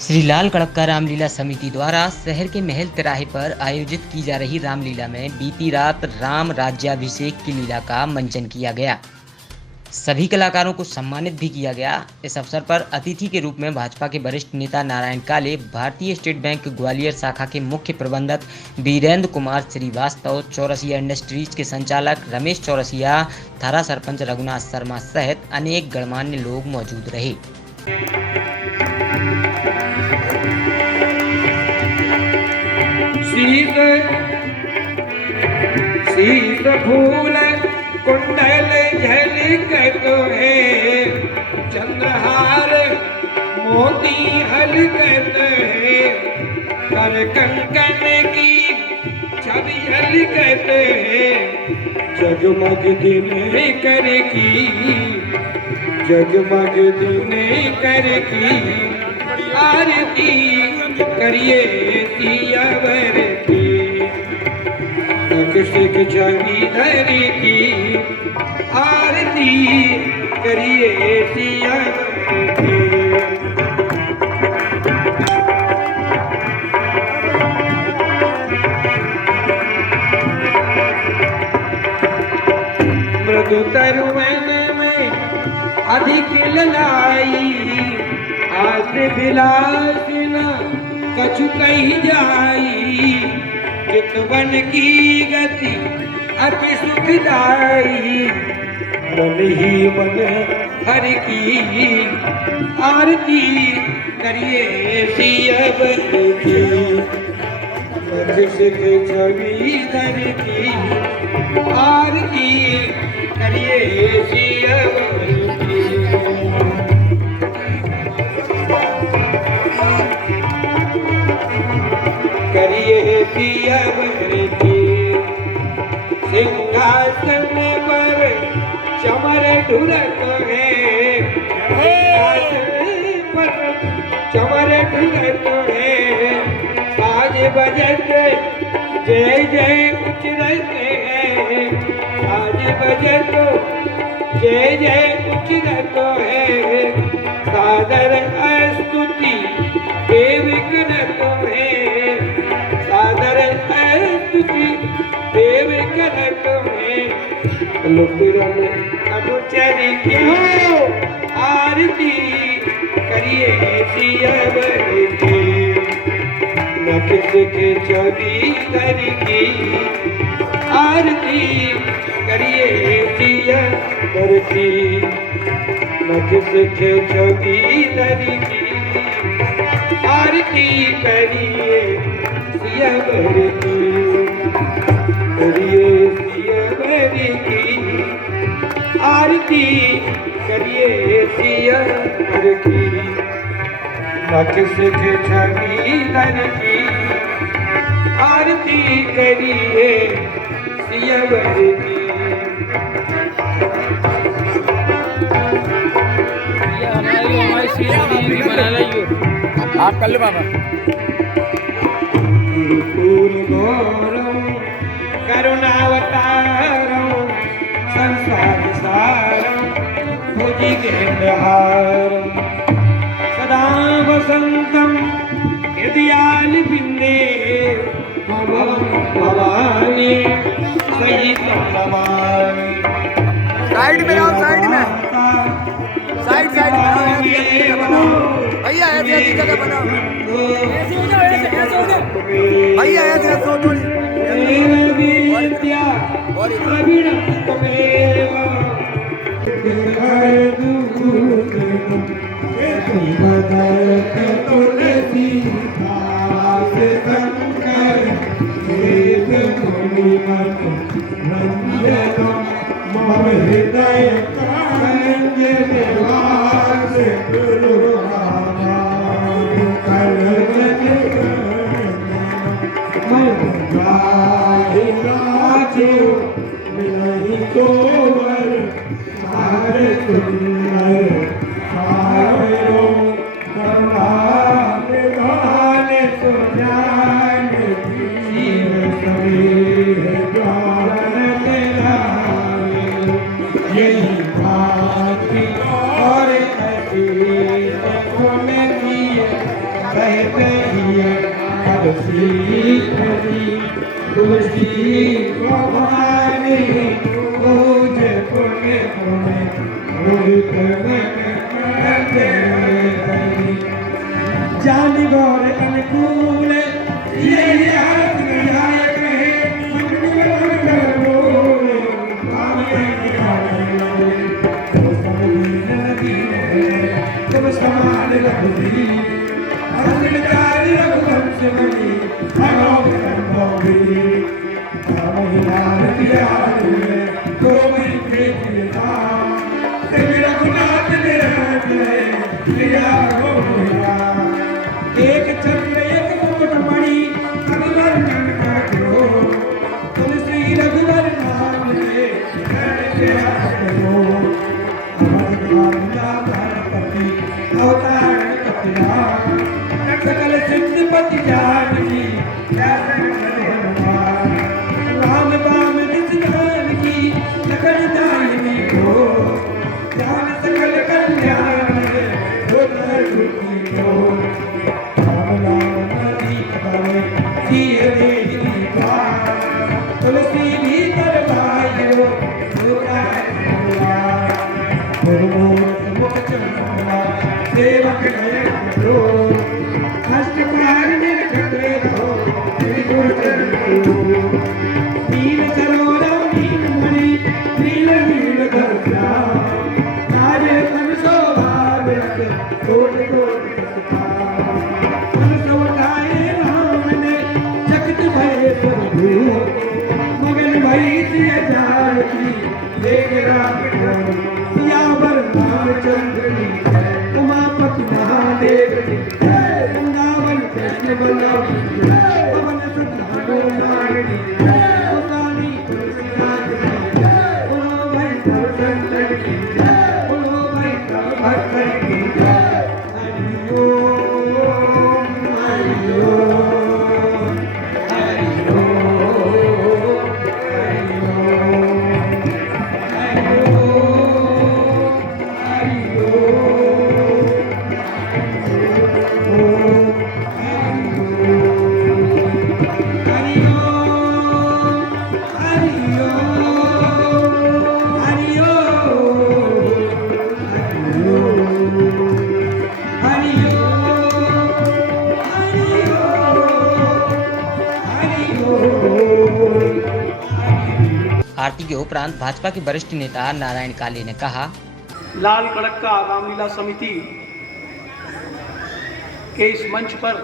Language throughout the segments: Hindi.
श्री लाल कड़क्का रामलीला समिति द्वारा शहर के महल तिराहे पर आयोजित की जा रही रामलीला में बीती रात राम राज्याभिषेक की लीला का मंचन किया गया। सभी कलाकारों को सम्मानित भी किया गया। इस अवसर पर अतिथि के रूप में भाजपा के वरिष्ठ नेता नारायण काले, भारतीय स्टेट बैंक ग्वालियर शाखा के मुख्य प्रबंधक वीरेंद्र कुमार श्रीवास्तव, चौरसिया इंडस्ट्रीज के संचालक रमेश चौरसिया, थारा सरपंच रघुनाथ शर्मा सहित अनेक गणमान्य लोग मौजूद रहे। शीत फूल कुंडल झलकत है, चंद्रहार मोती हलकत है, कर कंकन की छवि हलकत है, जगमग दिन कर की, जगमग दिन कर की, आरती करिए सियावर की, नक्शक छवि धर की, आरती करिए सियावर की। मृदु तरुवन में अधिक ललाई, आस विलास न कछु कही जाई, चितवन की गति अति सुखदाई, मन ही मन हर की, आरती करिए सियावर की, नक्शक छवि धर की, आरती करिए सियावर की। करिए सियावर की, सिंहासन पर चमर ढुरक है, सिंहासन पर चमर ढुरक है, साज बजत जय जय उचरत है, साज बजत जय जय उचरत है, सादर स्तुति देव करत है, सादर स्तुति देव करत है, लुटरम अनुचर की आरती करिए सियावर की, नक्शक छवि धर की, आरती करिए सियावर की, नक्शक छवि धर की, आरती करिए सियावर की, करिए सियावर की, आरती करिए सियावर की, नक्शक छवि धर की, आरती करिए सियावर की। आप कर लो बाबा। गुरुकुल गौरव करुणावतारम, संसार सारम भुजगेन्द्रहारम, सदा वसंतम हृदयाल बिंदे, भवानी सहितं नमामि। साइड में आओ, साइड में, साइड साइड बनाओ भैया, ऐसी जगह बनाओ, ऐसे हो जाओ, ऐसे हो जाओ भैया, ऐसे हो थोड़ी, और ऐसी कहते ही तुलसी तुलसी भवानी मुझे पुण्य जानी गौर अनुकूल ये हाथ विधायक है तुम समान रघुवीर रघुवंश बनी रघुनाथ एक चक्र एक मुकुट मणि रघुवर तुलसी रघुवर नाम अवतार सकल सिद्धपति जानकी राम बाम दिसदान की लखन दायिनी को जान सकल कल्याण तुलसी भीतर भाइयो सेवक अष्टकार निर्घटे रहो नील सरोवर नील मणि नील नील गंगा राजे तन शोभा कोट कोट तन शोभाए राम ने जगत भय प्रभु मगन भई सिय जानकी देख राम सियावर रामचंद्र की उमापति महादेव की वृंदावन कृष्ण बल्लभ पवन सुत हनुमानी उतानी तुलसीदास की बोलो भाई सब संतन की बोलो भाई सब भक्तन की हरि ओम हरि ओम हरि ओम हरि ओम हरि आरती के उपरांत भाजपा के वरिष्ठ नेता नारायण काले ने कहा, लाल कड़क्का रामलीला समिति के इस मंच पर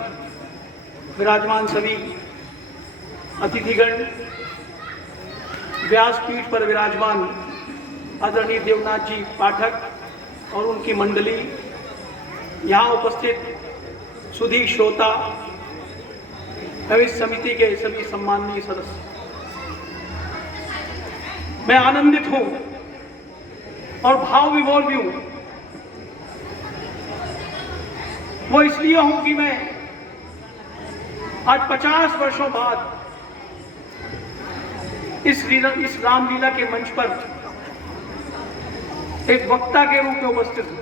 विराजमान सभी अतिथिगण, व्यासपीठ पर विराजमान आदरणीय देवनाथ जी पाठक और उनकी मंडली, यहाँ उपस्थित सुधी श्रोता एवं इस समिति के सभी सम्माननीय सदस्य, मैं आनंदित हूं और भाव विभोर भी हूं। वो इसलिए हूं कि मैं आज 50 वर्षों बाद इस रामलीला के मंच पर एक वक्ता के रूप में उपस्थित हूं।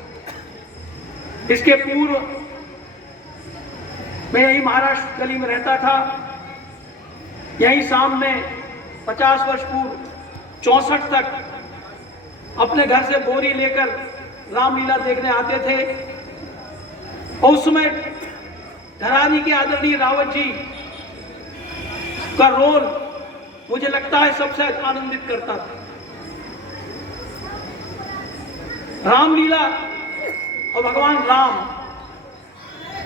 इसके पूर्व मैं यही महाराष्ट्र गली में रहता था। यही सामने 50 वर्ष पूर्व 64 तक अपने घर से बोरी लेकर रामलीला देखने आते थे और उस समय धरानी के आदरणीय रावत जी का रोल मुझे लगता है सबसे आनंदित करता था। रामलीला और भगवान राम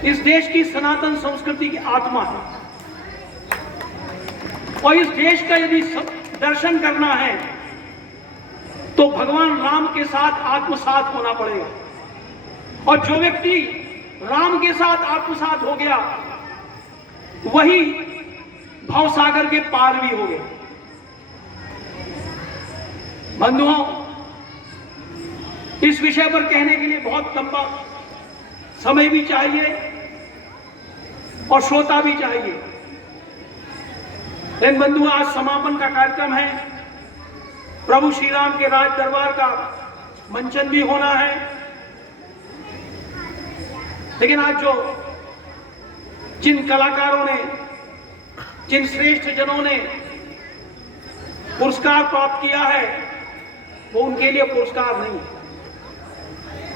इस देश की सनातन संस्कृति की आत्मा है और इस देश का यदि दर्शन करना है तो भगवान राम के साथ आत्मसात होना पड़ेगा। और जो व्यक्ति राम के साथ आत्मसात हो गया वही भवसागर के पार भी हो गया। बंधुओं, इस विषय पर कहने के लिए बहुत लंबा समय भी चाहिए और श्रोता भी चाहिए। लेकिन बंधुओं, आज समापन का कार्यक्रम है, प्रभु श्री राम के राज दरबार का मंचन भी होना है। लेकिन आज जो जिन कलाकारों ने, जिन श्रेष्ठ जनों ने पुरस्कार प्राप्त किया है, वो उनके लिए पुरस्कार नहीं,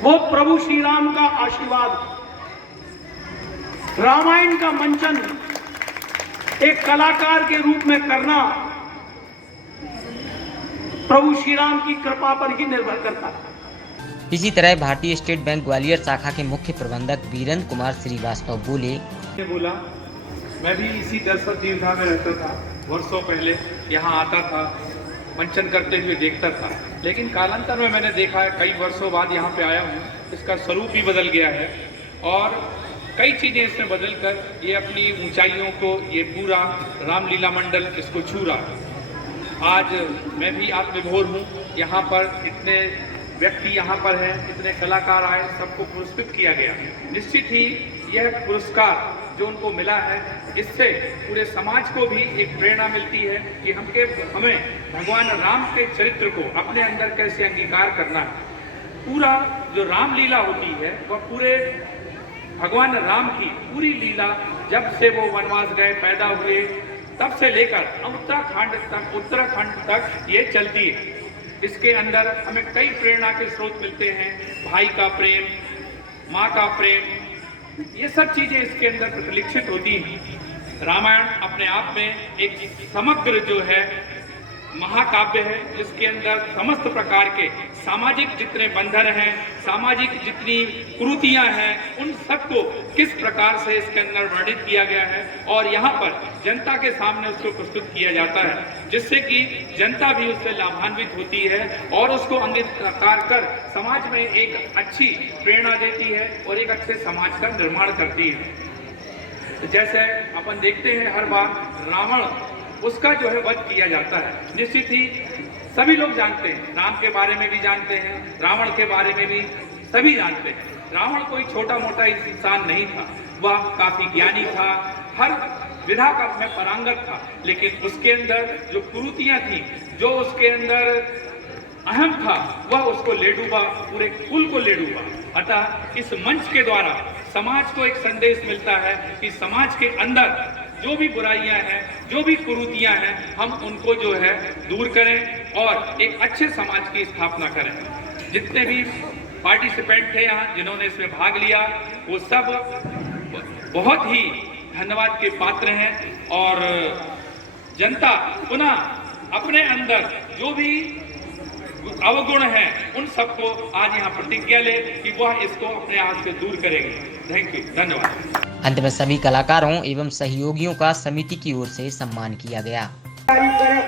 वो प्रभु श्री राम का आशीर्वाद। रामायण का मंचन एक कलाकार के रूप में करना प्रभु श्री राम की कृपा पर ही निर्भर करता है। इसी तरह भारतीय स्टेट बैंक ग्वालियर शाखा के मुख्य प्रबंधक वीरेंद्र कुमार श्रीवास्तव बोला, मैं भी इसी दर्शन दीर्घा में रहता था, वर्षों पहले यहाँ आता था, मंचन करते हुए देखता था, लेकिन कालांतर में मैंने देखा है, कई वर्षों बाद यहाँ पे आया हूँ, इसका स्वरूप भी बदल गया है और कई चीज़ें इसमें बदल कर ये अपनी ऊंचाइयों को, ये पूरा रामलीला मंडल इसको छू रहा है। आज मैं भी आत्मविभोर हूँ, यहाँ पर इतने व्यक्ति यहाँ पर हैं, इतने कलाकार आए, सबको पुरस्कृत किया गया। निश्चित ही यह पुरस्कार जो उनको मिला है, इससे पूरे समाज को भी एक प्रेरणा मिलती है कि हमें भगवान राम के चरित्र को अपने अंदर कैसे अंगीकार करना है। पूरा जो रामलीला होती है वह पूरे भगवान राम की पूरी लीला, जब से वो वनवास गए, पैदा हुए, तब से लेकर उत्तराखंड तक ये चलती है। इसके अंदर हमें कई प्रेरणा के स्रोत मिलते हैं, भाई का प्रेम, माँ का प्रेम, ये सब चीजें इसके अंदर प्रतिलिखित होती हैं। रामायण अपने आप में एक समग्र जो है महाकाव्य है, जिसके अंदर समस्त प्रकार के सामाजिक जितने बंधन हैं, सामाजिक जितनी कुरीतियां हैं, उन सबको किस प्रकार से इसके अंदर वर्णित किया गया है और यहाँ पर जनता के सामने उसको प्रस्तुत किया जाता है, जिससे कि जनता भी उससे लाभान्वित होती है और उसको अंगीकार कर समाज में एक अच्छी प्रेरणा देती है और एक अच्छे समाज का निर्माण करती है। जैसे अपन देखते हैं हर बार रावण, उसका जो है वध किया जाता है। निश्चित ही सभी लोग जानते हैं, राम के बारे में भी जानते हैं, रावण के बारे में भी सभी जानते हैं। रावण कोई छोटा मोटा इंसान नहीं था, वह काफी ज्ञानी था, हर विधा का में पारंगत था, लेकिन उसके अंदर जो कुरीतियां थी, जो उसके अंदर अहम था, वह उसको ले डूबा, पूरे कुल को ले डूबा। अतः इस मंच के द्वारा समाज को एक संदेश मिलता है कि समाज के अंदर जो भी बुराइयां हैं, जो भी कुरीतियां हैं, हम उनको जो है दूर करें और एक अच्छे समाज की स्थापना करें। जितने भी पार्टिसिपेंट थे यहाँ, जिन्होंने इसमें भाग लिया, वो सब बहुत ही धन्यवाद के पात्र हैं और जनता पुनः अपने अंदर जो भी अवगुण है उन सबको आज यहाँ प्रतिज्ञा ले कि वह इसको अपने आप से दूर करेंगे। थैंक यू, धन्यवाद। अंत में सभी कलाकारों एवं सहयोगियों का समिति की ओर से सम्मान किया गया।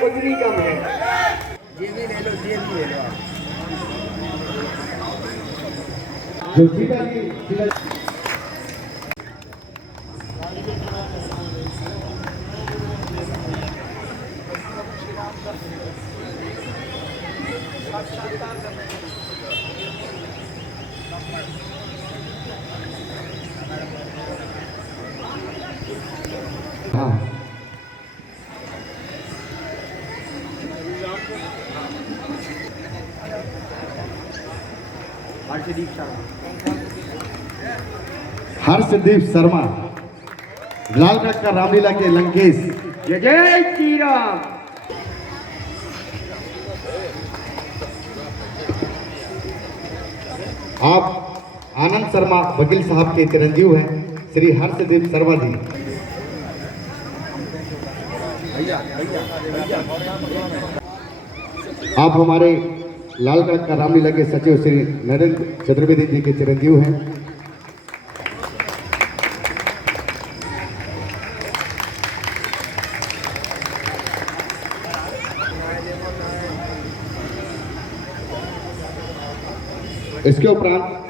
उतनी कम है, ये भी ले लो, ये भी ले लो। हर्षदीप शर्मा, लालगढ़ का रामलीला के लंकेश। जय जय श्री राम। आप आनंद शर्मा वकील साहब के चिरंजीव हैं, श्री हर्षदीप शर्मा जी। आप हमारे लालगढ़ का रामलीला के सचिव श्री नरेंद्र चतुर्वेदी जी के चिरंजीव हैं। इसके उपरांत